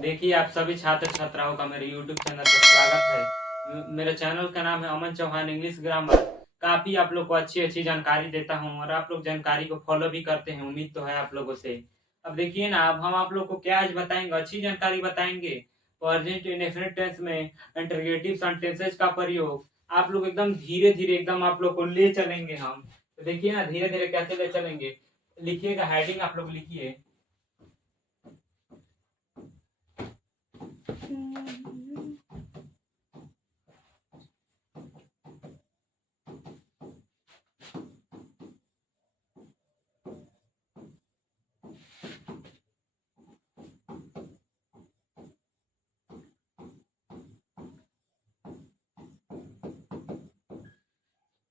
देखिए, आप सभी छात्र छात्राओं का मेरे यूट्यूब चैनल पर स्वागत है। मेरे चैनल का नाम है अमन चौहान इंग्लिश ग्रामर। काफ़ी आप लोग को अच्छी-अच्छी जानकारी देता हूँ और आप लोग जानकारी को फ़ॉलो भी करते हैं, उम्मीद तो है आप लोगों से। अब देखिए ना, अब हम आप लोग को क्या आज बताएँगे, अच्छी जानकारी बताएँगे। प्रेज़ेंट इंडेफ़िनिट टेंस में इंटरोगेटिव सेंटेंसेस का प्रयोग आप लोग एकदम धीरे-धीरे एकदम आप लोग को ले चलेंगे हम। तो देखिए ना, धीरे-धीरे कैसे ले चलेंगे। लिखिएगा, हेडिंग आप लोग लिखिए।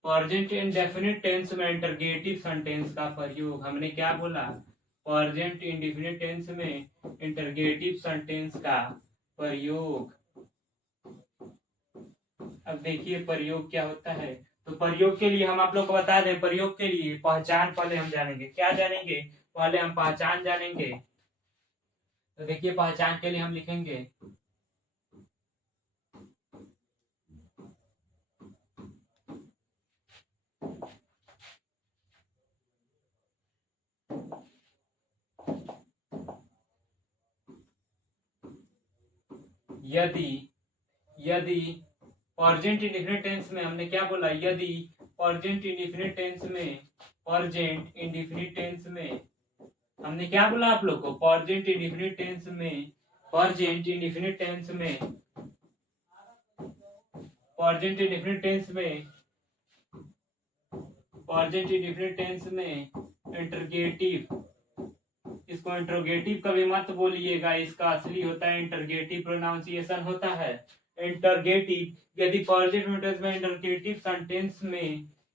प्रेजेंट इंडेफिनिट टेंस में इंटरोगेटिव सेंटेंस का प्रयोग हमने क्या बोला? प्रेजेंट इंडेफिनिट टेंस में इंटरोगेटिव सेंटेंस का प्रयोग। अब देखिए प्रयोग क्या होता है। तो प्रयोग के लिए हम आप लोग को बता दें, प्रयोग के लिए पहचान पहले हम जानेंगे। क्या जानेंगे? पहले हम पहचान जानेंगे। तो देखिए, पहचान के लिए हम लिखेंगे यदि यदि प्रेजेंट इंडेफिनिट टेंस में हमने क्या बोला? यदि प्रेजेंट इंडेफिनिट टेंस में प्रेजेंट इंडेफिनिट टेंस में हमने क्या बोला आप लोग को? प्रेजेंट इंडेफिनिट टेंस में प्रेजेंट इंडेफिनिट टेंस में प्रेजेंट इंडेफिनिट टेंस में प्रेजेंट इंडेफिनिट टेंस में इंटरोगेटिव, इसको इंटरोगेटिव कभी मत बोलिएगा, इसका असली होता है इंटरोगेटिव, प्रोनाउंसिएशन होता है इंटरोगेटिव। यदि प्रेजेंट टेंस में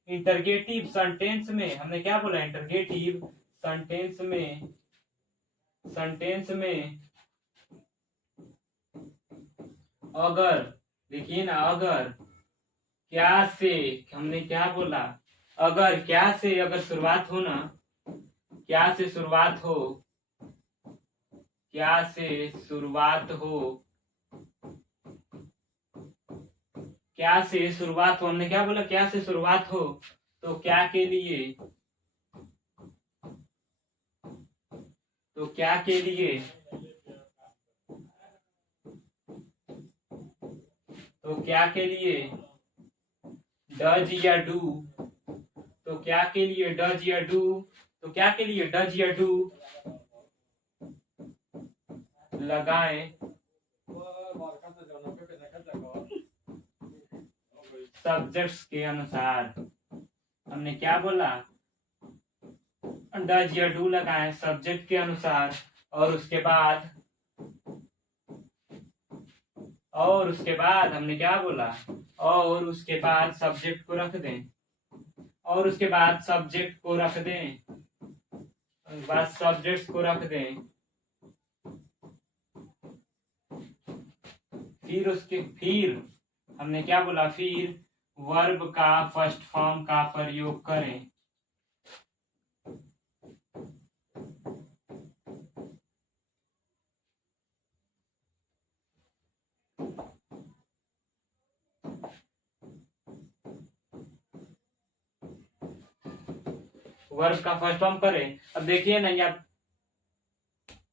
इंटरगेटिव सेंटेंस में हमने क्या बोला? इंटरगेटिव सेंटेंस में अगर, देखिए ना, अगर क्या से, हमने क्या बोला? अगर क्या से अगर शुरुआत हो ना, क्या से शुरुआत हो, क्या से शुरुआत हो, क्या से शुरुआत हो, हमने क्या बोला? क्या से शुरुआत हो, तो क्या के लिए, तो क्या के लिए, तो क्या के लिए डज या डू, तो क्या के लिए डज या डू, तो क्या के लिए डज या डू लगाएं सब्जेक्ट्स के अनुसार। हमने क्या बोला? डज या डू लगाएं सब्जेक्ट के अनुसार, और उसके बाद हमने क्या बोला? और उसके बाद सब्जेक्ट को रख दें, और उसके बाद सब्जेक्ट को रख दें, बाद सब्जेक्ट्स को रख दें। फिर हमने क्या बोला? फिर वर्ब का फर्स्ट फॉर्म का प्रयोग करें। वर्ब का फर्स्ट फॉर्म करें। अब देखिए ना,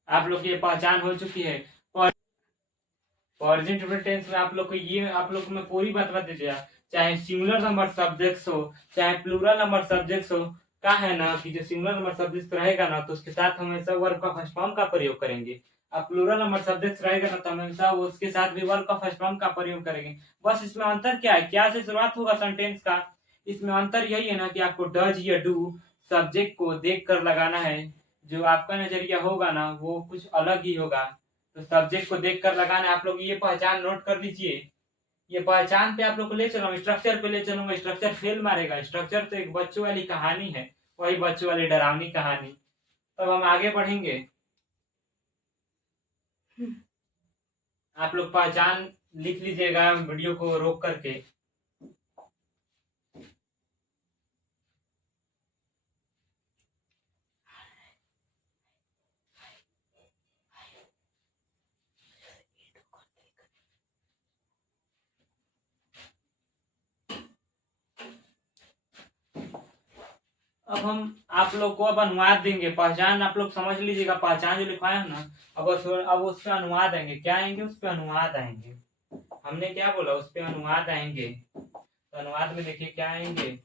आप लोग की ये पहचान हो चुकी है। प्रेजेंट टेंस में आप लोग को ये, आप लोग को मैं पूरी बात बता दिया, चाहे सिंगुलर नंबर सब्जेक्ट्स हो, चाहे प्लूरल नंबर सब्जेक्ट्स हो, क्या है ना कि जो सिंगुलर नंबर सब्जेक्ट रहेगा ना, तो उसके साथ हमेशा वर्ब का फर्स्ट फॉर्म का प्रयोग करेंगे। अब प्लूरल नंबर सब्जेक्ट रहेगा ना, तो हमेशा उसके साथ भी वर्ब का फर्स्ट फॉर्म का प्रयोग करेंगे। बस इसमें अंतर क्या है? क्या से शुरुआत होगा सेंटेंस का? इसमें अंतर यही है ना कि आपको डज या डू सब्जेक्ट को देख कर लगाना है। जो आपका नजरिया होगा ना, वो कुछ अलग ही होगा। तो सब्जेक्ट को देखकर लगाना है। आप लोग ये पहचान नोट कर लीजिए। ये पहचान पे आप लोग को ले चलूंगा, स्ट्रक्चर पे ले चलूंगा, स्ट्रक्चर फेल मारेगा। स्ट्रक्चर तो एक बच्चों वाली कहानी है, वही बच्चों वाली डरावनी कहानी। तब हम आगे बढ़ेंगे। आप लोग पहचान लिख लीजिएगा वीडियो को रोक करके। अब हम आप लोग को अब अनुवाद देंगे। पहचान आप लोग समझ लीजिएगा, पहचान जो लिखवाया है ना, अब उस पे अनुवाद आएंगे। क्या आएंगे? उस पे अनुवाद आएंगे। हमने क्या बोला? उस पे अनुवाद आएंगे। तो अनुवाद में देखिए क्या आएंगे।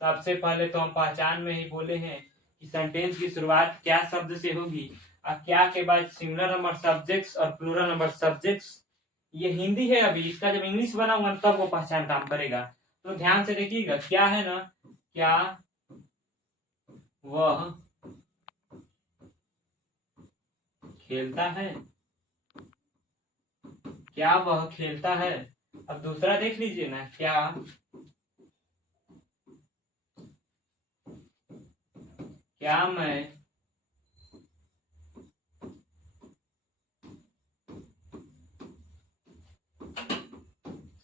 सबसे पहले तो हम पहचान में ही बोले हैं कि सेंटेंस की शुरुआत क्या शब्द से होगी, और क्या के बाद सिंगुलर नंबर सब्जेक्ट्स और प्लूरल नंबर सब्जेक्ट्स। ये हिंदी है, अभी इसका जब इंग्लिश बनाऊंगा तब वो पहचान काम करेगा। तो ध्यान से देखिएगा, क्या है ना, क्या वह खेलता है, क्या वह खेलता है। अब दूसरा देख लीजिए ना, क्या मैं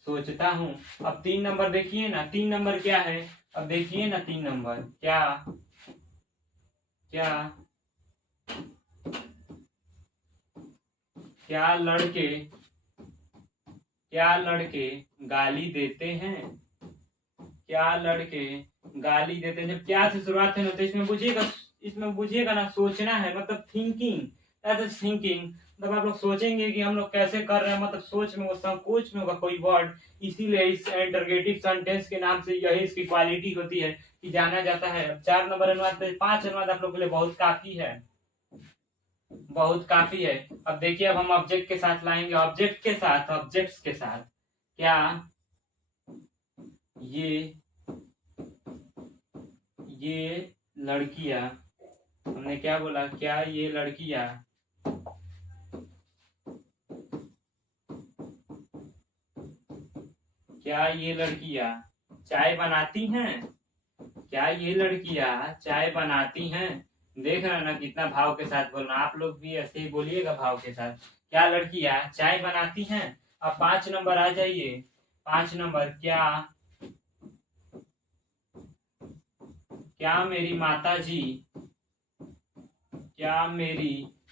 सोचता हूँ। अब 3 नंबर देखिए ना, 3 नंबर क्या है? अब देखिए ना 3 नंबर, क्या क्या क्या लड़के गाली देते हैं, क्या लड़के गाली देते हैं। जब क्या से शुरुआत है ना, तो इसमें बुझिएगा ना, सोचना है, मतलब थिंकिंग, थिंकिंग। मतलब आप लोग सोचेंगे कि हम लोग कैसे कर रहे हैं, मतलब सोच में, वो संकोच में होगा कोई वर्ड। इसीलिए इस इंटरोगेटिव सेंटेंस के नाम से यही इसकी क्वालिटी होती है कि जाना जाता है। 4 नंबर अनुवाद, 5 अनुवाद आप लोग के लिए बहुत काफी है, बहुत काफी है। अब देखिए, अब हम ऑब्जेक्ट के साथ लाएंगे, ऑब्जेक्ट्स के साथ। क्या ये लड़कियां, हमने क्या बोला? क्या ये लड़कियां चाय बनाती हैं? क्या ये लड़कियां चाय बनाती हैं? देख रहे हैं ना कितना भाव के साथ बोलना। आप लोग भी ऐसे ही बोलिएगा भाव के साथ। क्या लड़कियां चाय बनाती हैं? अब 5 नंबर आ जाइए। 5 नंबर, क्या मेरी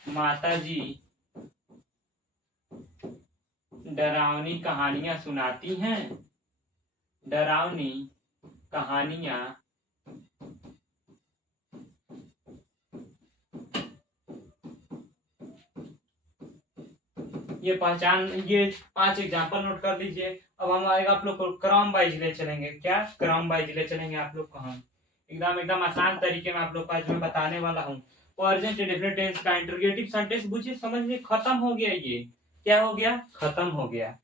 माता जी डरावनी कहानियां सुनाती हैं? डरावनी कहानियां ये 5 एग्जाम्पल नोट कर लीजिए। अब हम आएगा आप लोग को क्रम वाइज ले चलेंगे। क्या क्रम वाइज ले चलेंगे आप लोग को हम, एकदम एकदम आसान तरीके में आप लोग को आज मैं बताने वाला हूँ। प्रेजेंट इंडेफिनिट टेंस का इंटरोगेटिव सेंटेंस बुझिए, समझिए, खत्म हो गया। ये क्या हो गया? खत्म हो गया।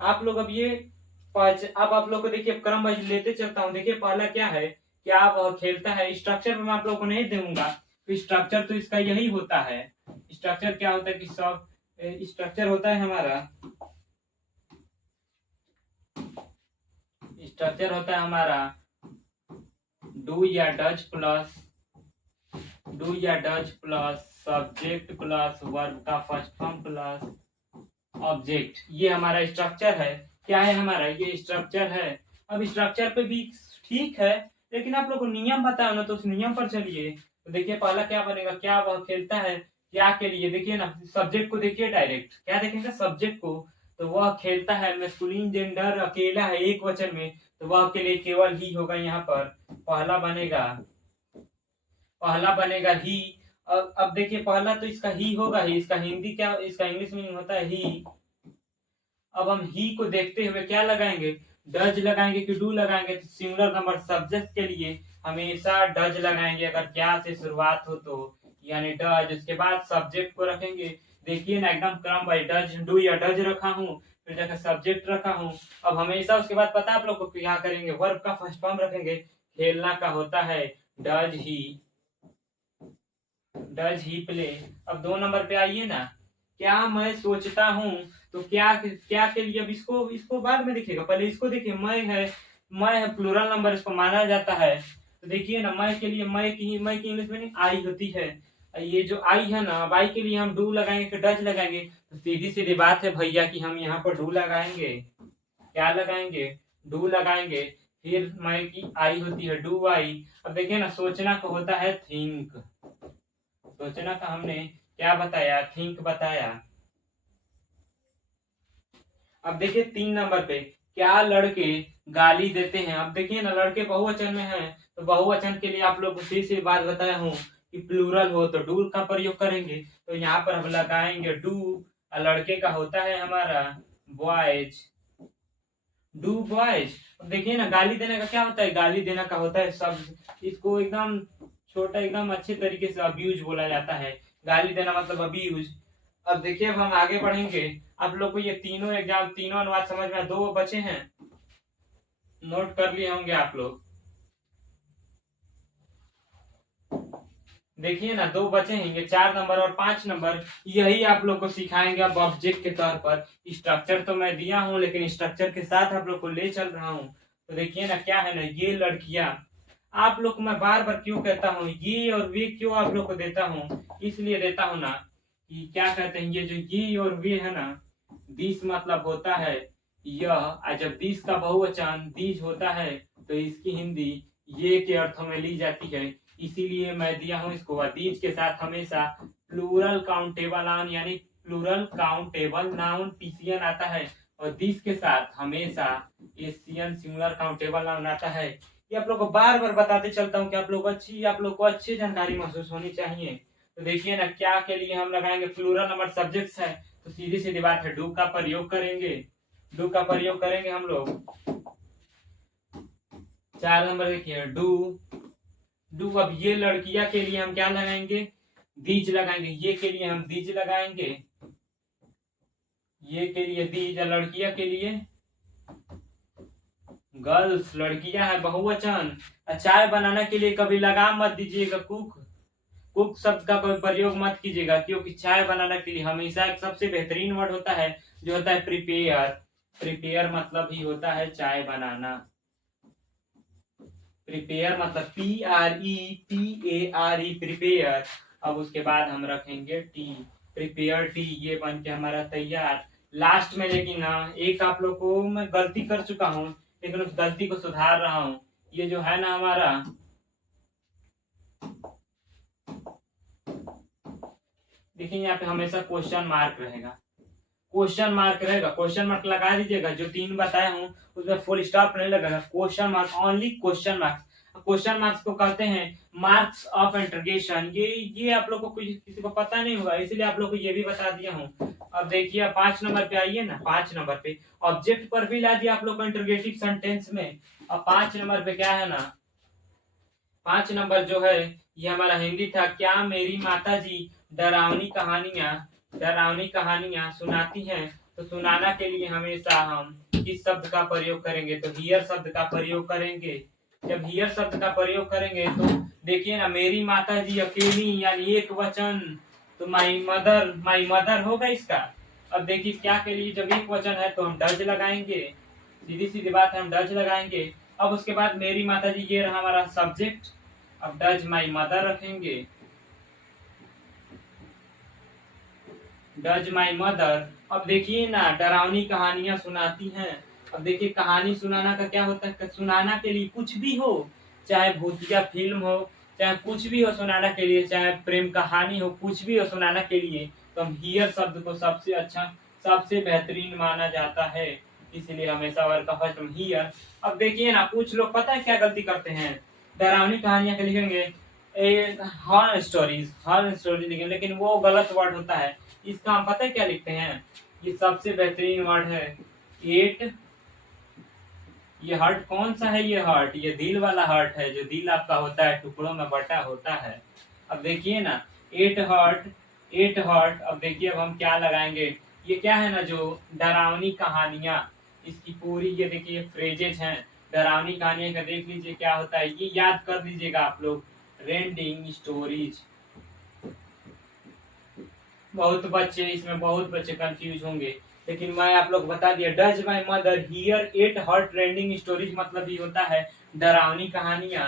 आप लोग अब अब आप लोग को देखिए, क्रम वाइज लेते चलता हूँ। देखिए पहला क्या है, क्या वह खेलता है। स्ट्रक्चर में मैं आप लोग को नहीं दूंगा, तो स्ट्रक्चर तो इसका यही होता है। स्ट्रक्चर क्या होता है कि सब स्ट्रक्चर होता है हमारा, डू या does plus subject plus verb का फर्स्ट फॉर्म प्लस ऑब्जेक्ट। ये हमारा स्ट्रक्चर है। क्या है हमारा? ये स्ट्रक्चर है। अब स्ट्रक्चर पे भी ठीक है, लेकिन आप लोग को नियम बताओ ना, तो उस नियम पर चलिए। तो देखिए पहला क्या बनेगा, क्या वह खेलता है, क्या के लिए। देखिए ना, सब्जेक्ट को देखिए, डायरेक्ट क्या देखेंगे? सब्जेक्ट को। तो वह खेलता है मैस्कुलिन जेंडर, अकेला है, एक वचन में, तो वह के लिए केवल ही होगा। यहाँ पर पहला बनेगा ही। अब देखिए, पहला तो इसका ही होगा ही। इसका हिंदी क्या, इसका इंग्लिश मीनिंग होता है ही। अब हम ही को देखते हुए क्या लगाएंगे? डज लगाएंगे कि डू लगाएंगे? तो सिंगुलर नंबर सब्जेक्ट के लिए हमेशा डज लगाएंगे, अगर क्या से शुरुआत हो तो, यानी डज। उसके बाद सब्जेक्ट को रखेंगे। देखिए ना, एकदम क्रम बाई, डज, डू या डज रखा हूँ, फिर जाकर सब्जेक्ट रखा हूँ। अब हमेशा उसके बाद पता आप लोग को क्या करेंगे? वर्ब का फर्स्ट फॉर्म रखेंगे। खेलना का होता है डज ही प्ले। अब 2 नंबर पे आइए ना, क्या मैं सोचता हूँ। तो क्या के लिए, अब इसको बाद में दिखेगा, पहले इसको देखिए। मैं है प्लूरल नंबर, इसको माना जाता है। तो देखिए ना, मैं के लिए, मैं की इंग्लिश में आई होती है। ये जो आई है ना, अब आई के लिए हम डू लगाएंगे कि डज लगाएंगे? तो सीधी सीधी बात है भैया कि हम यहाँ पर डू लगाएंगे। क्या लगाएंगे? डू लगाएंगे। फिर मैं की आई होती है डू आई। अब देखिए ना, सोचना को होता है थिंक। सोचना का हमने क्या बताया? थिंक बताया। अब देखिए 3 नंबर पे, क्या लड़के गाली देते हैं। अब देखिए ना, लड़के बहुवचन में हैं तो बहुवचन के लिए आप लोग को फिर से बात बताया हूँ कि प्लूरल हो तो डू का प्रयोग करेंगे। तो यहाँ पर हम लगाएंगे डू। लड़के का होता है हमारा बॉयज, डू बॉयज। अब देखिए ना, गाली देने का क्या होता है, गाली देने का होता है शब्द, इसको एकदम छोटा एकदम अच्छे तरीके से अब्यूज बोला जाता है। गाली देना मतलब अब्यूज। अब देखिए, अब हम आगे बढ़ेंगे। आप लोग को ये तीनों एग्जाम, तीनों अनुवाद समझ में, दो बचे हैं, नोट कर लिए होंगे आप लोग। देखिए ना, दो बचे हैं, ये 4 नंबर और 5 नंबर, यही आप लोग को सिखाएंगे अब ऑब्जेक्ट के तौर पर। स्ट्रक्चर तो मैं दिया हूँ, लेकिन स्ट्रक्चर के साथ आप लोग को ले चल रहा हूँ। तो देखिए ना, क्या है ना, ये लड़कियां, आप लोग को मैं बार बार क्यों कहता हूँ ये और वे, क्यों आप लोग को देता हूँ, इसलिए देता हूँ ना कि क्या कहते हैं, ये जो ये और वे है ना, दिस मतलब होता है यह, और जब दिस का बहुवचन दीज होता है तो इसकी हिंदी ये के अर्थों में ली जाती है। इसीलिए मैं दिया हूं इसको, दीज के साथ हमेशा प्लूरल काउंटेबल नाउन यानी प्लूरल काउंटेबल नाउन पीसीएन आता है, और दिस के साथ हमेशा एसीएन सिंगुलर काउंटेबल नाउन आता है। ये आप लोग को बार बार बताते चलता हूँ कि आप लोग को अच्छी जानकारी महसूस होनी चाहिए। तो देखिए ना, क्या के लिए हम लगाएंगे, प्लूरल नंबर सब्जेक्ट्स है तो सीधी सीधी बात है, डू का प्रयोग करेंगे। डू का प्रयोग करेंगे हम लोग। 4 नंबर देखिए, डू। डू, अब ये लड़कियां के लिए हम क्या लगाएंगे, दीज लगाएंगे। ये के लिए हम दीज लगाएंगे, ये के लिए दीज। लड़कियां के लिए गर्ल्स, लड़कियां है बहुवचन। चाय बनाने के लिए कभी लगाम मत दीजिएगा, कुक। कुक शब्द का कोई प्रयोग मत कीजिएगा, क्योंकि चाय बनाने के लिए हमेशा एक सबसे बेहतरीन वर्ड होता है जो होता है प्रिपेयर। प्रिपेयर मतलब ही होता है चाय बनाना। प्रिपेयर मतलब PREPARE, प्रिपेयर। अब उसके बाद हम रखेंगे टी, प्रिपेयर टी, ये बन के हमारा तैयार। लास्ट में लेकिन ना, एक आप लोग को मैं गलती कर चुका हूँ, लेकिन उस गलती को सुधार रहा हूँ। ये जो है ना हमारा, देखिए यहाँ पे हमेशा क्वेश्चन मार्क रहेगा, क्वेश्चन मार्क रहेगा, क्वेश्चन मार्क लगा दीजिएगा। जो 3 बताया हूँ उसमें फुल स्टॉप नहीं लगेगा, question mark, only question marks. Question marks को कहते हैं मार्क्स ऑफ इंटरगेशन। ये आप लोग को कुछ किसी को पता नहीं होगा, इसलिए आप लोग को ये भी बता दिया हूँ। अब देखिए 5 नंबर पे आइए ना, 5 नंबर पे ऑब्जेक्ट पर भी ला दिया आप लोग को इंटरगेटिव सेंटेंस में। अब 5 नंबर पे क्या है ना, 5 नंबर जो है ये हमारा हिंदी था, क्या मेरी माता जी डरावनी कहानियां सुनाती हैं। तो सुनाना के लिए हमेशा हम किस शब्द का प्रयोग करेंगे, तो हियर शब्द का प्रयोग करेंगे। जब हियर शब्द का प्रयोग करेंगे तो देखिए ना, मेरी माता जी अकेली यानी एक वचन, तो माई मदर होगा इसका। अब देखिए क्या के लिए, जब एक वचन है तो हम डज लगाएंगे, सीधी सीधी बात है, हम डज लगाएंगे। अब उसके बाद मेरी माता जी, ये रहा हमारा सब्जेक्ट। अब डज माई मदर रखेंगे, डज माई मदर। अब देखिए ना, डरावनी कहानियां सुनाती हैं। अब देखिए, कहानी सुनाना का क्या होता है, सुनाना के लिए कुछ भी हो, चाहे भूतिया फिल्म हो, चाहे कुछ भी हो सुनाना के लिए, चाहे प्रेम कहानी हो, कुछ भी हो सुनाना के लिए, तो हम हियर शब्द को सबसे अच्छा, सबसे बेहतरीन माना जाता है। इसलिए हमेशा वर्ग का फर्स्ट हियर। अब देखिए ना, कुछ लोग पता है क्या गलती करते हैं, डरावनी कहानियां के लिखेंगे हॉरर स्टोरीज लिखेंगे, लेकिन वो गलत वर्ड होता है। इसका हम पता है क्या लिखते हैं, ये सबसे बेहतरीन वर्ड है एट। ये हर्ट कौन सा है, ये हर्ट, ये दिल वाला हर्ट है, जो दिल आपका होता है टुकड़ों में बटा होता है। अब देखिए ना, एट हर्ट। अब देखिए, अब हम क्या लगाएंगे, ये क्या है ना, जो डरावनी कहानियां, इसकी पूरी ये देखिए फ्रेजेज हैं। डरावनी कहानियां का देख लीजिए क्या होता है, ये याद कर लीजिएगा आप लोग, रेंडिंग स्टोरीज। बहुत बच्चे कंफ्यूज होंगे, लेकिन मैं आप लोग बता दिया, does my mother here at her trending stories मतलब ये होता है डरावनी कहानियां।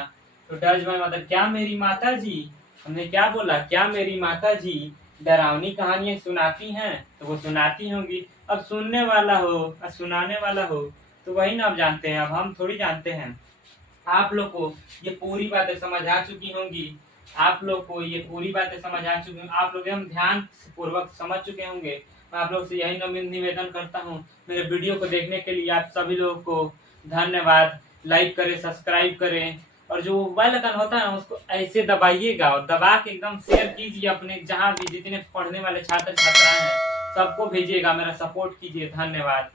तो डज माई मदर, क्या मेरी माता जी, हमने क्या बोला, क्या मेरी माता जी डरावनी कहानियां सुनाती हैं, तो वो सुनाती होंगी। अब सुनने वाला हो और सुनाने वाला हो तो वही ना आप जानते हैं, अब हम थोड़ी जानते हैं। आप लोग को ये पूरी बातें समझ आ चुकी होंगी, आप लोग को ये पूरी बातें समझ आ चुकी होंगी, आप लोग एकदम ध्यान पूर्वक समझ चुके होंगे। मैं आप लोग से यही निवेदन करता हूँ, मेरे वीडियो को देखने के लिए आप सभी लोगों को धन्यवाद। लाइक करें, सब्सक्राइब करें, और जो बेल आइकन होता है ना उसको ऐसे दबाइएगा और दबा के एकदम शेयर कीजिए अपने जहाँ भी जितने पढ़ने वाले छात्र छात्राएं हैं सबको भेजिएगा, मेरा सपोर्ट कीजिए। धन्यवाद।